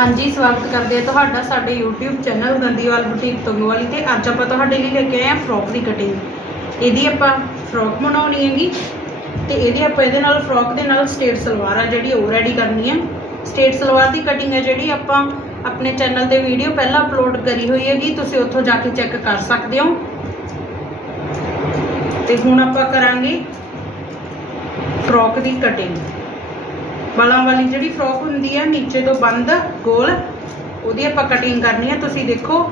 ਹਾਂਜੀ, ਸਵਾਗਤ ਕਰਦੇ ਹਾਂ ਤੁਹਾਡਾ ਸਾਡੇ YouTube channel Gandiwal boutique Togwali ਤੇ। ਅੱਜ ਆਪਾਂ ਤੁਹਾਡੇ ਲਈ ਲੈ ਕੇ ਆਏ ਹਾਂ ਫਰੋਕ ਦੀ ਕਟਿੰਗ। ਇਹਦੀ ਆਪਾਂ ਫਰੋਕ ਬਣਾਉਣੀ ਹੈਗੀ ਤੇ ਇਹਦੀ ਆਪਾਂ ਇਹਦੇ ਨਾਲ ਫਰੋਕ ਦੇ ਨਾਲ ਸਟੇਟ ਸਲਵਾਰ ਆ ਜਿਹੜੀ ਉਹ ਰੈਡੀ ਕਰਨੀ ਹੈ ਸਟੇਟ ਸਲਵਾਰ ਦੀ ਕਟਿੰਗ ਹੈ ਜਿਹੜੀ ਆਪਾਂ ਆਪਣੇ ਚੈਨਲ ਤੇ ਵੀਡੀਓ ਪਹਿਲਾਂ ਅਪਲੋਡ ਕਰੀ ਹੋਈ ਹੈਗੀ, ਤੁਸੀਂ ਉੱਥੋਂ ਜਾ ਕੇ ਚੈੱਕ ਕਰ ਸਕਦੇ ਹੋ। ਤੇ ਹੁਣ ਆਪਾਂ ਕਰਾਂਗੇ ਫਰੋਕ ਦੀ ਕਟਿੰਗ। ਬਾਲਾਂ ਵਾਲੀ ਜਿਹੜੀ ਫਰੋਕ ਹੁੰਦੀ ਆ, ਨੀਚੇ ਤੋਂ ਬੰਦ, ਗੋਲ, ਉਹਦੀ ਆਪਾਂ ਕਟਿੰਗ ਕਰਨੀ ਆ, ਤੁਸੀਂ ਦੇਖੋ,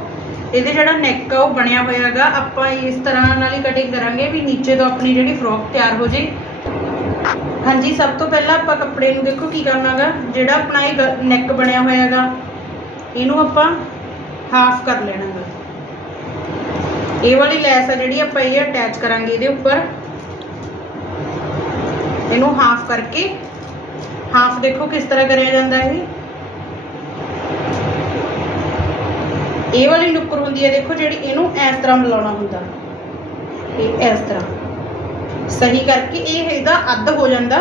ਇਹਦੇ ਜਿਹੜਾ ਨੈਕ ਆ, ਉਹ ਬਣਿਆ ਹੋਇਆ ਹੈਗਾ। ਆਪਾਂ ਇਸ ਤਰ੍ਹਾਂ ਨਾਲ ਹੀ ਕਟਿੰਗ ਕਰਾਂਗੇ ਵੀ ਨੀਚੇ ਤੋਂ ਆਪਣੀ ਜਿਹੜੀ ਫਰੋਕ ਤਿਆਰ ਹੋ ਜੇ। ਹਾਂਜੀ, ਸਭ ਤੋਂ ਪਹਿਲਾਂ ਆਪਾਂ ਕੱਪੜੇ ਨੂੰ ਦੇਖੋ ਕੀ ਕਰਨਾ ਹੈਗਾ। ਜਿਹੜਾ ਆਪਣਾ ਇਹ ਨੈਕ ਬਣਿਆ ਹੋਇਆ ਹੈਗਾ, ਇਹਨੂੰ ਆਪਾਂ ਹਾਫ ਕਰ ਲੈਣਾ ਹੈਗਾ। ਇਹ ਵਾਲੀ ਲੈਸ ਆ ਜਿਹੜੀ ਆਪਾਂ ਇਹ ਅਟੈਚ ਕਰਾਂਗੇ ਇਹਦੇ ਉੱਪਰ। ਇਹਨੂੰ ਹਾਫ ਕਰਕੇ ਹਾਫ ਦੇਖੋ ਕਿਸ ਤਰ੍ਹਾਂ ਕਰਿਆ ਜਾਂਦਾ ਹੈ ਇਹ ਵਾਲੀ ਨੁੱਕਰ ਹੁੰਦੀ ਹੈ ਦੇਖੋ ਜਿਹੜੀ ਇਹਨੂੰ ਇਸ ਤਰ੍ਹਾਂ ਮਿਲਾਉਣਾ ਹੁੰਦਾ। ਇਹ ਇਸ ਤਰ੍ਹਾਂ। ਸਹੀ ਕਰਕੇ ਇਹ ਇਹਦਾ ਅੱਧ ਹੋ ਜਾਂਦਾ।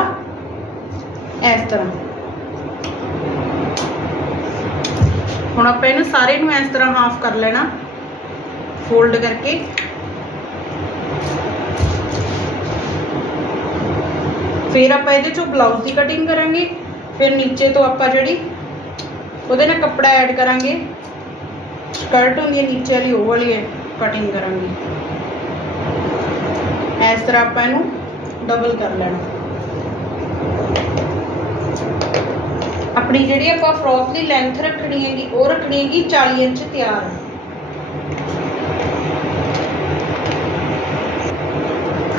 ਇਸ ਤਰ੍ਹਾਂ। ਹੁਣ ਆਪਾਂ ਇਹਨੂੰ ਸਾਰੇ ਨੂੰ ਇਸ ਤਰ੍ਹਾਂ ਹਾਫ ਕਰ ਲੈਣਾ। ਫੋਲਡ ਕਰਕੇ। ਫਿਰ ਆਪਾਂ ਇਹਦੇ ਚੋਂ ਬਲਾਊਜ਼ ਦੀ ਕਟਿੰਗ ਕਰਾਂਗੇ, ਫਿਰ ਨੀਚੇ ਤੋਂ ਆਪਾਂ ਜਿਹੜੀ ਉਹਦੇ ਨਾਲ ਕੱਪੜਾ ਐਡ ਕਰਾਂਗੇ। ਸਕਰਟ ਹੁੰਦੀ ਹੈ, ਨੀਚੇ ਵਾਲੀ ਉਹ ਵਾਲੀ ਕਟਿੰਗ ਕਰਾਂਗੇ। ਇਸ ਤਰ੍ਹਾਂ ਆਪਾਂ ਇਹਨੂੰ ਡਬਲ ਕਰ ਲੈਣਾ। ਆਪਣੀ ਜਿਹੜੀ ਆਪਾਂ ਫਰੋਕ ਦੀ ਲੈਂਥ ਰੱਖਣੀ ਹੈਗੀ, ਉਹ ਰੱਖਣੀ ਹੈਗੀ 40 ਇੰਚ ਤਿਆਰ।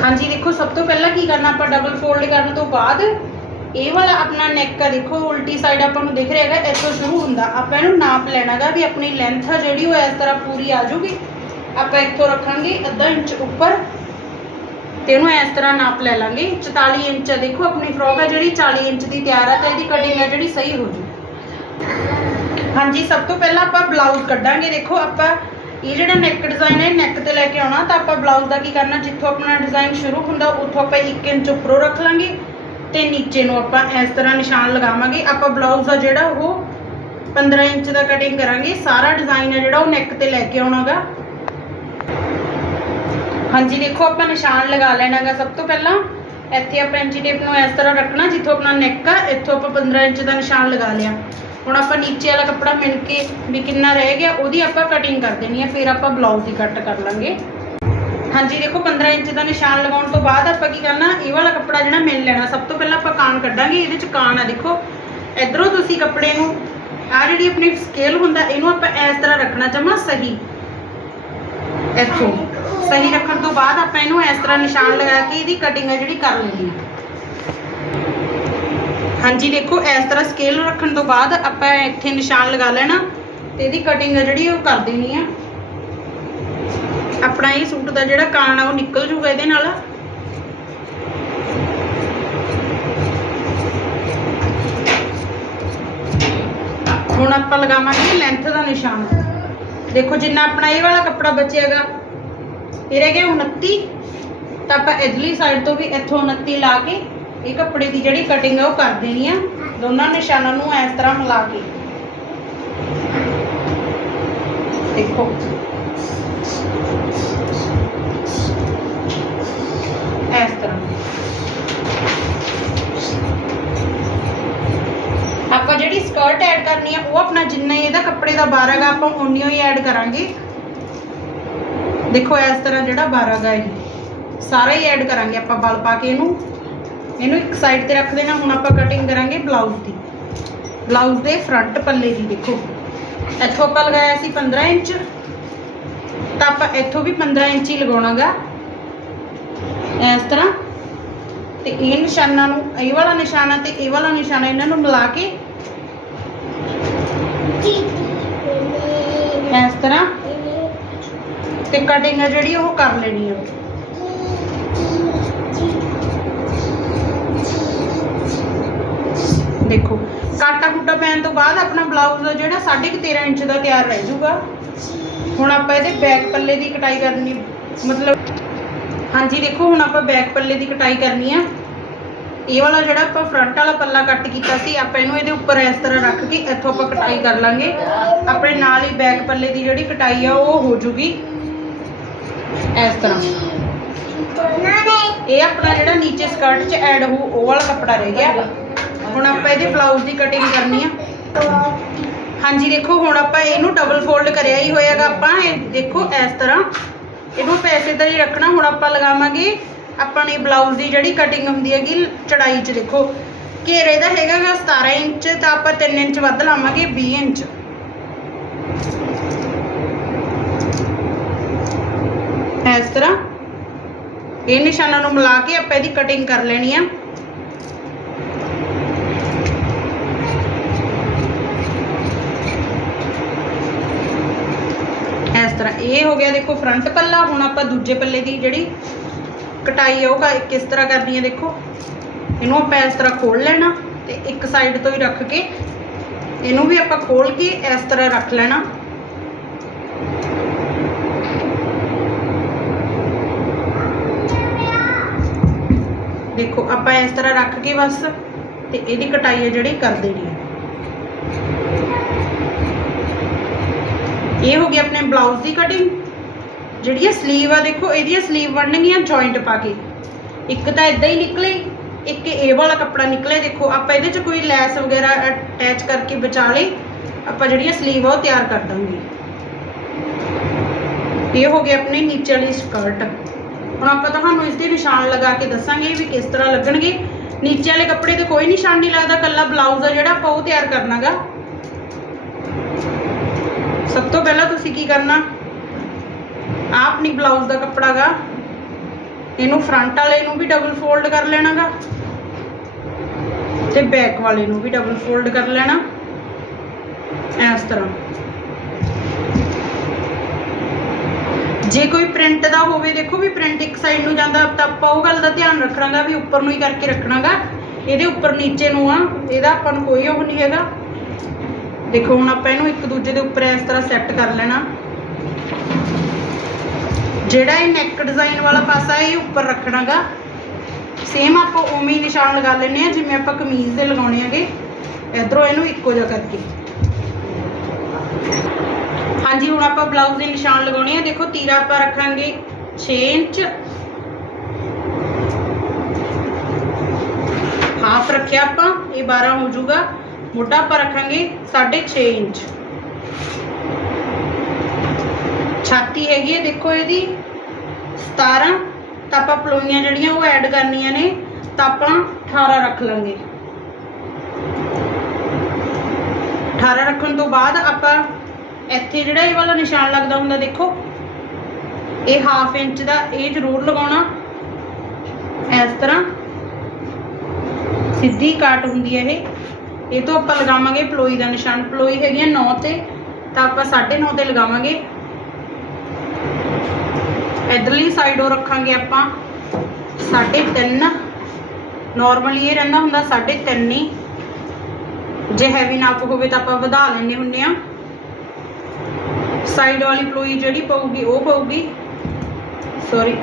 ਹਾਂਜੀ, ਦੇਖੋ, ਸਭ ਤੋਂ ਪਹਿਲਾਂ ਕੀ ਕਰਨਾ ਆਪਾਂ ਡਬਲ ਫੋਲਡ ਕਰਨ ਤੋਂ ਬਾਅਦ, ਇਹ ਵਾਲਾ ਆਪਣਾ ਨੈਕ ਆ, ਦੇਖੋ, ਉਲਟੀ ਸਾਈਡ ਆਪਾਂ ਨੂੰ ਦਿਖ ਰਿਹਾ ਹੈਗਾ, ਇੱਥੋਂ ਸ਼ੁਰੂ ਹੁੰਦਾ। ਆਪਾਂ ਇਹਨੂੰ ਨਾਪ ਲੈਣਾਗਾ ਵੀ ਆਪਣੀ ਲੈਂਥ ਆ ਜਿਹੜੀ, ਉਹ ਇਸ ਤਰ੍ਹਾਂ ਪੂਰੀ ਆ ਜਾਊਗੀ। ਆਪਾਂ ਇੱਥੋਂ ਰੱਖਾਂਗੇ ਅੱਧਾ ਇੰਚ ਉੱਪਰ ਤੇ ਇਹਨੂੰ ਇਸ ਤਰ੍ਹਾਂ ਨਾਪ ਲੈ ਲਾਂਗੇ। 44 ਇੰਚ ਆ, ਦੇਖੋ, ਆਪਣੀ ਫਰੋਕ ਆ ਜਿਹੜੀ 40 ਇੰਚ ਦੀ ਤਿਆਰ ਆ ਤਾਂ ਇਹਦੀ ਕਟਿੰਗ ਆ ਜਿਹੜੀ, ਸਹੀ ਹੋ ਜੂ। ਹਾਂਜੀ, ਸਭ ਤੋਂ ਪਹਿਲਾਂ ਆਪਾਂ ਬਲਾਊਜ਼ ਕੱਢਾਂਗੇ। ਦੇਖੋ, ਆਪਾਂ ਇਹ ਜਿਹੜਾ ਨੈਕ ਡਿਜ਼ਾਈਨ ਹੈ ਨੈਕ ਤੇ ਲੈ ਕੇ ਆਉਣਾ, ਤਾਂ ਆਪਾਂ ਬਲਾਊਜ਼ ਦਾ ਕੀ ਕਰਨਾ, ਜਿੱਥੋਂ ਆਪਣਾ ਡਿਜ਼ਾਈਨ ਸ਼ੁਰੂ ਹੁੰਦਾ, ਉੱਥੋਂ ਆਪਾਂ 1 ਇੰਚ ਉੱਪਰੋਂ ਰੱਖ ਲਾਂਗੇ ਤੇ ਨੀਚੇ ਨੂੰ ਆਪਾਂ ਇਸ ਤਰ੍ਹਾਂ ਨਿਸ਼ਾਨ ਲਗਾਵਾਂਗੇ। ਆਪਾਂ ਬਲਾਊਜ਼ ਆ ਜਿਹੜਾ, ਉਹ 15 ਇੰਚ ਦਾ ਕਟਿੰਗ ਕਰਾਂਗੇ। ਸਾਰਾ ਡਿਜ਼ਾਈਨ ਹੈ ਜਿਹੜਾ, ਉਹ ਨੈਕ ਤੇ ਲੈ ਕੇ ਆਉਣਾਗਾ। ਹਾਂਜੀ, ਦੇਖੋ, ਆਪਾਂ ਨਿਸ਼ਾਨ ਲਗਾ ਲੈਣਾਗਾ ਸਭ ਤੋਂ ਪਹਿਲਾਂ। ਇੱਥੇ ਆਪਾਂ ਇੰਚੀ ਟੇਪ ਨੂੰ ਇਸ ਤਰ੍ਹਾਂ ਰੱਖਣਾ, ਜਿੱਥੋਂ ਆਪਣਾ ਨੈਕ ਆ, ਇੱਥੋਂ ਆਪਾਂ 15 ਇੰਚ ਦਾ ਨਿਸ਼ਾਨ ਲਗਾ ਲਿਆ। ਹੁਣ ਆਪਾਂ ਨੀਚੇ ਵਾਲਾ ਕੱਪੜਾ ਮਿਣ ਕੇ ਵੀ ਕਿੰਨਾ ਰਹਿ ਗਿਆ, ਉਹਦੀ ਆਪਾਂ ਕਟਿੰਗ ਕਰ ਦੇਣੀ ਹੈ ਫਿਰ ਆਪਾਂ ਬਲਾਊਜ਼ ਦੀ ਕੱਟ ਕਰ ਲਾਂਗੇ। ਹਾਂਜੀ, ਦੇਖੋ 15 ਇੰਚ ਦਾ ਨਿਸ਼ਾਨ ਲਗਾਉਣ ਤੋਂ ਬਾਅਦ ਆਪਾਂ ਕੀ ਕਰਨਾ, ਇਹ ਵਾਲਾ ਕੱਪੜਾ ਜਿਹੜਾ ਮਿਲ ਲੈਣਾ, ਸਭ ਤੋਂ ਪਹਿਲਾਂ ਆਪਾਂ ਕਾਨ ਕੱਢਾਂਗੇ, ਇਹਦੇ ਚ ਕਾਨ ਆ ਦੇਖੋ। ਇਧਰੋਂ ਤੁਸੀਂ ਕੱਪੜੇ ਨੂੰ ਆ ਜਿਹੜੀ ਆਪਣੀ ਸਕੇਲ ਹੁੰਦਾ, ਇਹਨੂੰ ਆਪਾਂ ਇਸ ਤਰ੍ਹਾਂ ਰੱਖਣਾ ਜਮਾ ਸਹੀ। ਇੱਥੋਂ, ਸਹੀ ਰੱਖਣ ਤੋਂ ਬਾਅਦ ਆਪਾਂ ਇਹਨੂੰ ਇਸ ਤਰ੍ਹਾਂ ਨਿਸ਼ਾਨ ਲਗਾ ਕੇ ਇਹਦੀ ਕਟਿੰਗ ਆ ਜਿਹੜੀ ਕਰ ਲੈਣੀ ਹੈ ਹਾਂਜੀ, ਦੇਖੋ, ਇਸ ਤਰ੍ਹਾਂ ਸਕੇਲ ਰੱਖਣ ਤੋਂ ਬਾਅਦ ਆਪਾਂ ਇੱਥੇ ਨਿਸ਼ਾਨ ਲਗਾ ਲੈਣਾ ਤੇ ਇਹਦੀ ਕਟਿੰਗ ਆ ਜਿਹੜੀ, ਉਹ ਕਰ ਦੇਣੀ ਆ। ਆਪਣਾ ਇਹ ਸੂਟ ਦਾ ਜਿਹੜਾ ਕਾਣ ਆ, ਉਹ ਨਿਕਲ ਜੂਗਾ ਇਹਦੇ ਨਾਲ। ਹੁਣ ਆਪਾਂ ਲਗਾਵਾਂਗੇ ਲੈਂਥ ਦਾ ਨਿਸ਼ਾਨ। ਦੇਖੋ, ਜਿੰਨਾ ਆਪਣਾ ਇਹ ਵਾਲਾ ਕੱਪੜਾ ਬਚਿਆਗਾ ਇਹ ਰਹਿ ਗਿਆ 29 ਤਾਂ ਆਪਾਂ ਇਧਰਲੀ ਸਾਈਡ ਤੋਂ ਵੀ ਇੱਥੋਂ 29 ਲਾ ਕੇ ਇਹ ਕੱਪੜੇ ਦੀ ਜਿਹੜੀ ਕਟਿੰਗ ਆ ਉਹ ਕਰ ਦੇਣੀ ਆ। ਦੋਨਾਂ ਨਿਸ਼ਾਨਾਂ ਨੂੰ ਇਸ ਤਰ੍ਹਾਂ ਮਿਲਾ ਕੇ। ਦੇਖੋ। ਇਸ ਤਰ੍ਹਾਂ। ਆਪਾਂ ਜਿਹੜੀ ਸਕਰਟ ਐਡ ਕਰਨੀ ਆ, ਉਹ ਆਪਣਾ ਜਿੰਨਾ ਹੀ ਇਹਦਾ ਕੱਪੜੇ ਦਾ ਬਾਰ ਹੈਗਾ ਆਪਾਂ ਉਨੀ ਹੀ ਐਡ ਕਰਾਂਗੇ। ਦੇਖੋ ਇਸ ਤਰ੍ਹਾਂ ਜਿਹੜਾ ਬਾਰ ਹੈਗਾ ਇਹ। ਸਾਰਾ ਹੀ ਐਡ ਕਰਾਂਗੇ ਆਪਾਂ, ਬਲ ਪਾ ਕੇ ਇਹਨੂੰ। ਇਹਨੂੰ ਇੱਕ ਸਾਈਡ ਤੇ ਰੱਖ ਦੇਣਾ, ਹੁਣ ਆਪਾਂ ਕਟਿੰਗ ਕਰਾਂਗੇ ਬਲਾਊਜ਼ ਦੀ। ਬਲਾਊਜ਼ ਦੇ ਫਰੰਟ ਪੱਲੇ ਦੀ, ਦੇਖੋ। ਇੱਥੋਂ ਆਪਾਂ ਲਗਾਇਆ ਸੀ 15 ਇੰਚ, ਤਾਂ ਆਪਾਂ ਇੱਥੋਂ ਵੀ 15 ਇੰਚ ਹੀ ਲਗਾਉਣਾਗਾ। ਇਸ ਤਰ੍ਹਾਂ। ਤੇ ਇਹ ਨਿਸ਼ਾਨਾਂ ਨੂੰ, ਇਹ ਵਾਲਾ ਨਿਸ਼ਾਨਾ ਤੇ ਇਹ ਵਾਲਾ ਨਿਸ਼ਾਨਾ ਇਹਨਾਂ ਨੂੰ ਮਿਲਾ ਕੇ ਇਸ ਤਰ੍ਹਾਂ। ਤੇ ਕਟਿੰਗ ਹੈ ਜਿਹੜੀ ਉਹ ਕਰ ਲੈਣੀ ਹੈ ਦੇਖੋ। ਕਾਟਾ ਕੁੱਟਾ ਪੈਣ ਤੋਂ ਬਾਅਦ ਆਪਣਾ ਬਲਾਊਜ਼ ਜਿਹੜਾ 13.5 ਇੰਚ ਦਾ ਤਿਆਰ ਰਹਿ ਜਾਊਗਾ। ਹੁਣ ਆਪਾਂ ਇਹਦੇ ਬੈਕ ਪੱਲੇ ਦੀ ਕਟਾਈ ਕਰਨੀ, ਮਤਲਬ ਹਾਂਜੀ, ਦੇਖੋ, ਹੁਣ ਆਪਾਂ ਬੈਕ ਪੱਲੇ ਦੀ ਕਟਾਈ ਕਰਨੀ ਆ। ਇਹ ਵਾਲਾ ਜਿਹੜਾ ਆਪਾਂ ਫਰੰਟ ਵਾਲਾ ਪੱਲਾ ਕੱਟ ਕੀਤਾ ਸੀ, ਆਪਾਂ ਇਹਨੂੰ ਇਹਦੇ ਉੱਪਰ ਇਸ ਤਰ੍ਹਾਂ ਰੱਖ ਕੇ ਇੱਥੋਂ ਆਪਾਂ ਕਟਾਈ ਕਰ ਲਾਂਗੇ। ਆਪਣੇ ਨਾਲ ਹੀ ਬੈਕ ਪੱਲੇ ਦੀ ਜਿਹੜੀ ਕਟਾਈ ਆ, ਉਹ ਹੋ ਜੂਗੀ ਇਸ ਤਰ੍ਹਾਂ। ਇਹ ਆਪਣਾ ਜਿਹੜਾ ਨੀਚੇ ਸਕਰਟ 'ਚ ਐਡ ਹੋ, ਉਹ ਵਾਲਾ ਕੱਪੜਾ ਰਹਿ ਗਿਆ। ਹੁਣ ਆਪਾਂ ਇਹਦੇ ਬਲਾਊਜ਼ ਦੀ ਕਟਿੰਗ ਕਰਨੀ ਆ। ਹਾਂਜੀ, ਦੇਖੋ, ਹੁਣ ਆਪਾਂ ਇਹਨੂੰ ਡਬਲ ਫੋਲਡ ਕਰਿਆ ਹੀ ਹੋਇਆਗਾ ਆਪਾਂ। ਇਹ ਦੇਖੋ, ਇਸ ਤਰ੍ਹਾਂ। ਇਹਨੂੰ ਪੈਸੇ ਦਾ ਹੀ ਰੱਖਣਾ, ਹੁਣ ਆਪਾਂ ਲਗਾਵਾਂਗੇ ਆਪਣੀ ਬਲਾਊਜ਼ ਦੀ ਜਿਹੜੀ ਕਟਿੰਗ ਹੁੰਦੀ ਹੈਗੀ, ਚੜਾਈ 'ਚ ਦੇਖੋ। ਘੇਰੇ ਦਾ ਹੈਗਾਗਾ 17 ਇੰਚ, ਤਾਂ ਆਪਾਂ 3 ਇੰਚ ਵੱਧ ਲਾਵਾਂਗੇ 20 ਇੰਚ। ਇਸ ਤਰ੍ਹਾਂ। ਇਹ ਨਿਸ਼ਾਨਾਂ ਨੂੰ ਮਿਲਾ ਕੇ ਆਪਾਂ ਇਹਦੀ ਕਟਿੰਗ ਕਰ ਲੈਣੀ ਆ ਇਸ ਤਰ੍ਹਾਂ ਇਹ ਹੋ ਗਿਆ ਦੇਖੋ ਫਰੰਟ ਪੱਲਾ, ਹੁਣ ਆਪਾਂ ਦੂਜੇ ਪੱਲੇ ਦੀ ਜਿਹੜੀ ਕਟਾਈ ਆ, ਉਹ ਕਿਸ ਤਰ੍ਹਾਂ ਕਰਨੀ ਹੈ ਦੇਖੋ। ਇਹਨੂੰ ਆਪਾਂ ਇਸ ਤਰ੍ਹਾਂ ਖੋਲ ਲੈਣਾ ਤੇ ਇੱਕ ਸਾਈਡ ਤੋਂ ਹੀ ਰੱਖ ਕੇ ਇਹਨੂੰ ਵੀ ਆਪਾਂ ਖੋਲ ਕੇ ਇਸ ਤਰ੍ਹਾਂ ਰੱਖ ਲੈਣਾ। ਦੇਖੋ, ਆਪਾਂ ਇਸ ਤਰ੍ਹਾਂ ਰੱਖ ਕੇ ਬਸ ਤੇ ਇਹਦੀ ਕਟਾਈ ਹੈ ਜਿਹੜੀ ਕਰ ਦੇਣੀ ਹੈ ਇਹ ਹੋ ਗਈ ਆਪਣੇ ਬਲਾਊਜ਼ ਦੀ ਕਟਿੰਗ ਜਿਹੜੀ ਇਹ ਸਲੀਵ ਆ, ਦੇਖੋ, ਇਹਦੀਆਂ ਸਲੀਵ ਬਣਨਗੀਆਂ ਜੁਆਇੰਟ ਪਾ ਕੇ। ਇੱਕ ਤਾਂ ਇਦਾਂ ਹੀ ਨਿਕਲੇ, ਇੱਕ ਇਹ ਵਾਲਾ ਕੱਪੜਾ ਨਿਕਲੇ, ਦੇਖੋ, ਆਪਾਂ ਇਹਦੇ 'ਚ ਕੋਈ ਲੈਸ ਵਗੈਰਾ ਅਟੈਚ ਕਰਕੇ ਬਚਾ ਲਈ, ਆਪਾਂ ਜਿਹੜੀਆਂ ਸਲੀਵ ਆ ਉਹ ਤਿਆਰ ਕਰ ਦਾਂਗੇ। ਇਹ ਹੋ ਗਿਆ ਆਪਣੀ ਨੀਚੇ ਵਾਲੀ ਸਕਰਟ ਹੁਣ ਆਪਾਂ ਤੁਹਾਨੂੰ ਇਸ ਦੇ ਨਿਸ਼ਾਨ ਲਗਾ ਕੇ ਦੱਸਾਂਗੇ ਵੀ ਕਿਸ ਤਰ੍ਹਾਂ ਲੱਗਣਗੇ। ਨੀਚੇ ਵਾਲੇ ਕੱਪੜੇ ਤੇ ਕੋਈ ਨਿਸ਼ਾਨ ਨਹੀਂ ਲੱਗਦਾ, ਕੱਲਾ ਬਲਾਊਜ਼ ਆ ਜਿਹੜਾ, ਆਪਾਂ ਉਹ ਤਿਆਰ ਕਰਨਾਗਾ। ਸਭ ਤੋਂ ਪਹਿਲਾਂ ਤੁਸੀਂ ਕੀ ਕਰਨਾ? ਆਹ ਆਪਣੀ ਬਲਾਊਜ਼ ਦਾ ਕੱਪੜਾ ਗਾ। ਇਹਨੂੰ ਫਰੰਟ ਵਾਲੇ ਨੂੰ ਵੀ ਡਬਲ ਫੋਲਡ ਕਰ ਲੈਣਾਗਾ ਤੇ ਬੈਕ ਵਾਲੇ ਨੂੰ ਵੀ ਡਬਲ ਫੋਲਡ ਕਰ ਲੈਣਾ। ਇਸ ਤਰ੍ਹਾਂ। ਜੇ ਕੋਈ ਪ੍ਰਿੰਟ ਦਾ ਹੋਵੇ, ਦੇਖੋ ਵੀ ਪ੍ਰਿੰਟ ਇੱਕ ਸਾਈਡ ਨੂੰ ਜਾਂਦਾ, ਤਾਂ ਆਪਾਂ ਉਹ ਗੱਲ ਦਾ ਧਿਆਨ ਰੱਖਣਾਗਾ ਵੀ ਉੱਪਰ ਨੂੰ ਹੀ ਕਰਕੇ ਰੱਖਣਾਗਾ ਇਹਦੇ ਉੱਪਰ ਨੀਚੇ ਨੂੰ ਆ, ਇਹਦਾ ਆਪਾਂ ਨੂੰ ਕੋਈ ਉਹ ਨਹੀਂ ਹੈਗਾ। ਦੇਖੋ, ਹੁਣ ਆਪਾਂ ਇਹਨੂੰ ਇੱਕ ਦੂਜੇ ਦੇ ਉੱਪਰ ਇਸ ਤਰ੍ਹਾਂ ਸੈੱਟ ਕਰ ਲੈਣਾ। ਜਿਹੜਾ ਇਹ ਨੈਕ ਡਿਜ਼ਾਈਨ ਵਾਲਾ ਪਾਸਾ ਇਹ ਉੱਪਰ ਰੱਖਣਾਗਾ ਸੇਮ ਆਪਾਂ ਉਵੇਂ ਹੀ ਨਿਸ਼ਾਨ ਲਗਾ ਲੈਣੇ ਆ ਜਿਵੇਂ ਆਪਾਂ ਕਮੀਜ਼ ਦੇ ਲਗਾਉਣੇ ਹੈਗੇ। ਇਧਰੋਂ ਇਹਨੂੰ ਇੱਕੋ ਜਿਹਾ ਕਰਕੇ। ਹਾਂਜੀ, ਹੁਣ ਆਪਾਂ ਬਲਾਊਜ਼ ਦੇ ਨਿਸ਼ਾਨ ਲਗਾਉਣੇ ਆ। ਦੇਖੋ, ਤੀਰਾ ਆਪਾਂ ਰੱਖਾਂਗੇ 6 ਇੰਚ। ਹਾਫ ਰੱਖਿਆ ਆਪਾਂ, ਇਹ 12 ਹੋ ਜਾਊਗਾ। ਮੋਢਾ ਆਪਾਂ ਰੱਖਾਂਗੇ 6.5 ਇੰਚ। ਛਾਤੀ ਹੈਗੀ ਹੈ, ਦੇਖੋ ਇਹਦੀ। 17 ਤਾਂ ਆਪਾਂ ਪਲੋਈਆਂ ਜਿਹੜੀਆਂ ਉਹ ਐਡ ਕਰਨੀਆਂ ਨੇ, ਤਾਂ ਆਪਾਂ 18 ਰੱਖ ਲਾਂਗੇ। 18 ਰੱਖਣ ਤੋਂ ਬਾਅਦ ਆਪਾਂ ਇੱਥੇ ਜਿਹੜਾ ਇਹ ਵਾਲਾ ਨਿਸ਼ਾਨ ਲੱਗਦਾ ਹੁੰਦਾ, ਦੇਖੋ। ਇਹ ਹਾਫ ਇੰਚ ਦਾ, ਇਹ ਜ਼ਰੂਰ ਲਗਾਉਣਾ। ਇਸ ਤਰ੍ਹਾਂ ਸਿੱਧੀ ਕਾਟ ਹੁੰਦੀ ਹੈ ਇਹ। ਇਹ ਤੋਂ ਆਪਾਂ ਲਗਾਵਾਂਗੇ ਪਲੋਈ ਦਾ ਨਿਸ਼ਾਨ। ਪਲੋਈ ਹੈਗੀ ਹੈ 9 ਤੇ, ਤਾਂ ਆਪਾਂ 9.5 ਤੇ ਲਗਾਵਾਂਗੇ। ਇਧਰਲੀ ਸਾਈਡੋਂ ਰੱਖਾਂਗੇ ਆਪਾਂ। 3.5 ਨਾਰਮਲੀ ਇਹ ਰਹਿੰਦਾ ਹੁੰਦਾ 3.5 ਹੀ। ਜੇ ਹੈਵੀ ਨਾਪ ਹੋਵੇ ਤਾਂ ਆਪਾਂ ਵਧਾ ਲੈਣੇ ਹੁੰਨੇ ਆ ਸਾਈਡ ਵਾਲੀ ਪਲੋਈ ਜਿਹੜੀ ਪਊਗੀ, ਉਹ ਪਊਗੀ। ਸੌਰੀ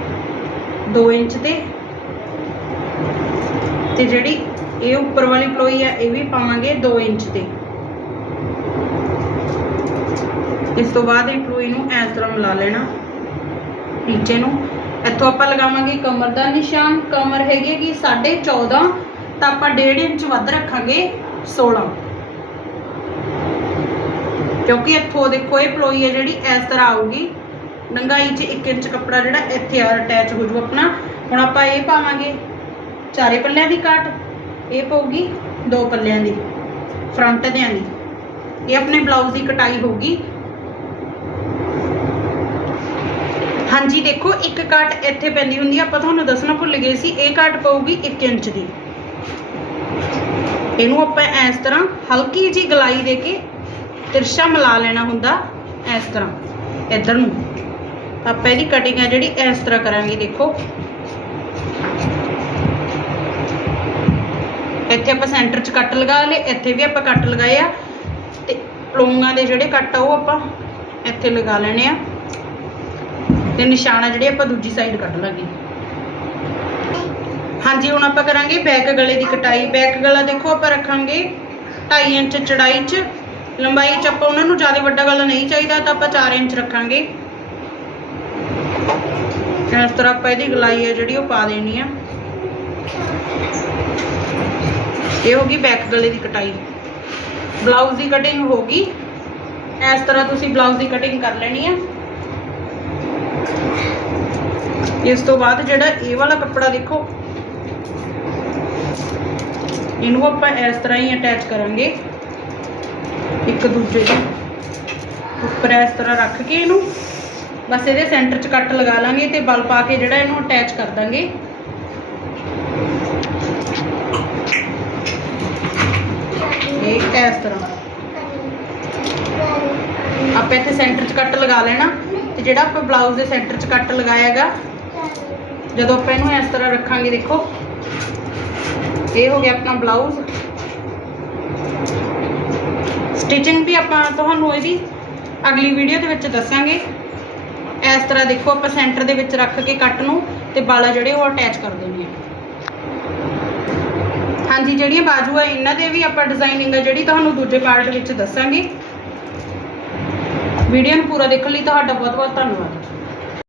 2 ਇੰਚ ਤੇ। ਤੇ ਜਿਹੜੀ ਇਹ ਉੱਪਰ ਵਾਲੀ ਪਲੋਈ ਆ, ਇਹ ਵੀ ਪਾਵਾਂਗੇ 2 ਇੰਚ ਤੇ। ਇਸ ਤੋਂ ਬਾਅਦ ਇਹ ਪਲੋਈ ਨੂੰ ਇਸ ਤਰ੍ਹਾਂ ਮਿਲਾ ਲੈਣਾ। ਨੀਚੇ ਨੂੰ। ਇੱਥੋਂ ਆਪਾਂ ਲਗਾਵਾਂਗੇ ਕਮਰ ਦਾ ਨਿਸ਼ਾਨ। ਕਮਰ ਹੈਗੀ ਕਿ 14.5 ਤਾਂ ਆਪਾਂ 1.5 ਇੰਚ ਵੱਧ ਰੱਖਾਂਗੇ 16 ਕਿਉਂਕਿ ਇੱਥੋਂ ਦੇਖੋ ਇਹ ਪਲੋਈ ਹੈ ਜਿਹੜੀ ਇਸ ਤਰ੍ਹਾਂ ਆਊਗੀ। ਡੰਗਾਈ 'ਚ 1 ਇੰਚ ਕੱਪੜਾ ਜਿਹੜਾ ਇੱਥੇ ਆ ਅਟੈਚ ਹੋ ਜੂ ਆਪਣਾ। ਹੁਣ ਆਪਾਂ ਇਹ ਪਾਵਾਂਗੇ ਚਾਰੇ ਪੱਲਿਆਂ ਦੀ ਕਾਟ। ਇਹ ਪਊਗੀ ਦੋ ਪੱਲਿਆਂ ਦੀ, ਫਰੰਟ ਦਿਆਂ ਦੀ। ਇਹ ਆਪਣੇ ਬਲਾਊਜ਼ ਦੀ ਕਟਾਈ ਹੋਊਗੀ। ਹਾਂਜੀ, ਦੇਖੋ, ਇੱਕ ਕੱਟ ਇੱਥੇ ਪੈਂਦੀ ਹੁੰਦੀ ਆਪਾਂ ਤੁਹਾਨੂੰ ਦੱਸਣਾ ਭੁੱਲ ਗਏ ਸੀ, ਇਹ ਕੱਟ ਪਊਗੀ 1 ਇੰਚ ਦੀ। ਇਹਨੂੰ ਆਪਾਂ ਇਸ ਤਰ੍ਹਾਂ ਹਲਕੀ ਜਿਹੀ ਗਲਾਈ ਦੇ ਕੇ ਤਿਰਸ਼ਾ ਮਿਲਾ ਲੈਣਾ ਹੁੰਦਾ ਇਸ ਤਰ੍ਹਾਂ, ਇੱਧਰ ਨੂੰ। ਆਪਾਂ ਇਹਦੀ ਕਟਿੰਗ ਹੈ ਜਿਹੜੀ ਇਸ ਤਰ੍ਹਾਂ ਕਰਾਂਗੇ, ਦੇਖੋ। ਇੱਥੇ ਆਪਾਂ ਸੈਂਟਰ 'ਚ ਕੱਟ ਲਗਾ ਲਏ, ਇੱਥੇ ਵੀ ਆਪਾਂ ਕੱਟ ਲਗਾਏ ਆ। ਤੇ ਪਲੋਂਗਾਂ ਦੇ ਜਿਹੜੇ ਕੱਟ ਆ, ਉਹ ਆਪਾਂ ਇੱਥੇ ਲਗਾ ਲੈਣੇ ਆ। ਤੇ ਨਿਸ਼ਾਨਾ ਜਿਹੜੇ ਆਪਾਂ ਦੂਜੀ ਸਾਈਡ ਕੱਢ ਲਾਂਗੇ। ਹਾਂਜੀ, ਹੁਣ ਆਪਾਂ ਕਰਾਂਗੇ ਬੈਕ ਗਲੇ ਦੀ ਕਟਾਈ। ਬੈਕ ਗਲਾ ਦੇਖੋ, ਆਪਾਂ ਰੱਖਾਂਗੇ 2.5 ਇੰਚ ਚੜਾਈ 'ਚ। ਲੰਬਾਈ 'ਚ ਆਪਾਂ ਉਹਨਾਂ ਨੂੰ ਜ਼ਿਆਦਾ ਵੱਡਾ ਗਲਾ ਨਹੀਂ ਚਾਹੀਦਾ, ਤਾਂ ਆਪਾਂ 4 ਇੰਚ ਰੱਖਾਂਗੇ। ਇਸ ਤਰ੍ਹਾਂ ਆਪਾਂ ਇਹਦੀ ਗਲਾਈ ਹੈ ਜਿਹੜੀ, ਉਹ ਪਾ ਦੇਣੀ ਆ। ਇਹ ਹੋ ਗਈ ਬੈਕ ਗਲੇ ਦੀ ਕਟਾਈ। ਬਲਾਊਜ਼ ਦੀ ਕਟਿੰਗ ਹੋ ਗਈ। ਇਸ ਤਰ੍ਹਾਂ ਤੁਸੀਂ ਬਲਾਊਜ਼ ਦੀ ਕਟਿੰਗ ਕਰ ਲੈਣੀ ਹੈ ਇਸ ਤੋਂ ਬਾਅਦ ਜਿਹੜਾ ਇਹ ਵਾਲਾ ਕੱਪੜਾ ਦੇਖੋ, ਇਹਨੂੰ ਆਪਾਂ ਇਸ ਤਰ੍ਹਾਂ ਹੀ ਅਟੈਚ ਕਰਾਂਗੇ। ਇੱਕ ਦੂਜੇ ਦੇ ਉੱਪਰ ਇਸ ਤਰ੍ਹਾਂ ਰੱਖ ਕੇ ਇਹਨੂੰ। ਬਸ ਇਹਦੇ ਸੈਂਟਰ 'ਚ ਕੱਟ ਲਗਾ ਲਾਂਗੇ ਤੇ ਬਲ ਪਾ ਕੇ ਜਿਹੜਾ ਇਹਨੂੰ ਅਟੈਚ ਕਰ ਦਾਂਗੇ। ਇਹ ਇਸ ਤਰ੍ਹਾਂ। ਆਪਾਂ ਇੱਥੇ ਸੈਂਟਰ 'ਚ ਕੱਟ ਲਗਾ ਲੈਣਾ ਤੇ ਜਿਹੜਾ ਆਪਾਂ ਬਲਾਊਜ਼ ਦੇ ਸੈਂਟਰ 'ਚ ਕੱਟ ਲਗਾਇਆਗਾ, ਜਦੋਂ ਆਪਾਂ ਇਹਨੂੰ ਇਸ ਤਰ੍ਹਾਂ ਰੱਖਾਂਗੇ ਦੇਖੋ। ਇਹ ਹੋ ਗਿਆ ਆਪਣਾ ਬਲਾਊਜ਼ ਸਟਿਚਿੰਗ ਵੀ ਆਪਾਂ ਤੁਹਾਨੂੰ ਇਹਦੀ ਅਗਲੀ ਵੀਡੀਓ ਦੇ ਵਿੱਚ ਦੱਸਾਂਗੇ। ਇਸ ਤਰ੍ਹਾਂ ਦੇਖੋ ਆਪਾਂ ਸੈਂਟਰ ਦੇ ਵਿੱਚ ਰੱਖ ਕੇ ਕੱਟ ਨੂੰ ਤੇ ਬਾਲਾ ਜਿਹੜੇ ਉਹ ਅਟੈਚ ਕਰ ਦੇਣੇ ਆ ਹਾਂਜੀ, ਜਿਹੜੀਆਂ ਬਾਜੂ ਆ, ਇਹਨਾਂ ਦੇ ਵੀ ਆਪਾਂ ਡਿਜ਼ਾਈਨਿੰਗ ਆ, ਜਿਹੜੀ ਤੁਹਾਨੂੰ ਦੂਜੇ ਪਾਰਟ ਵਿੱਚ ਦੱਸਾਂਗੇ। ਵੀਡੀਓ ਨੂੰ ਪੂਰਾ ਦੇਖਣ ਲਈ ਤੁਹਾਡਾ ਬਹੁਤ ਬਹੁਤ ਧੰਨਵਾਦ।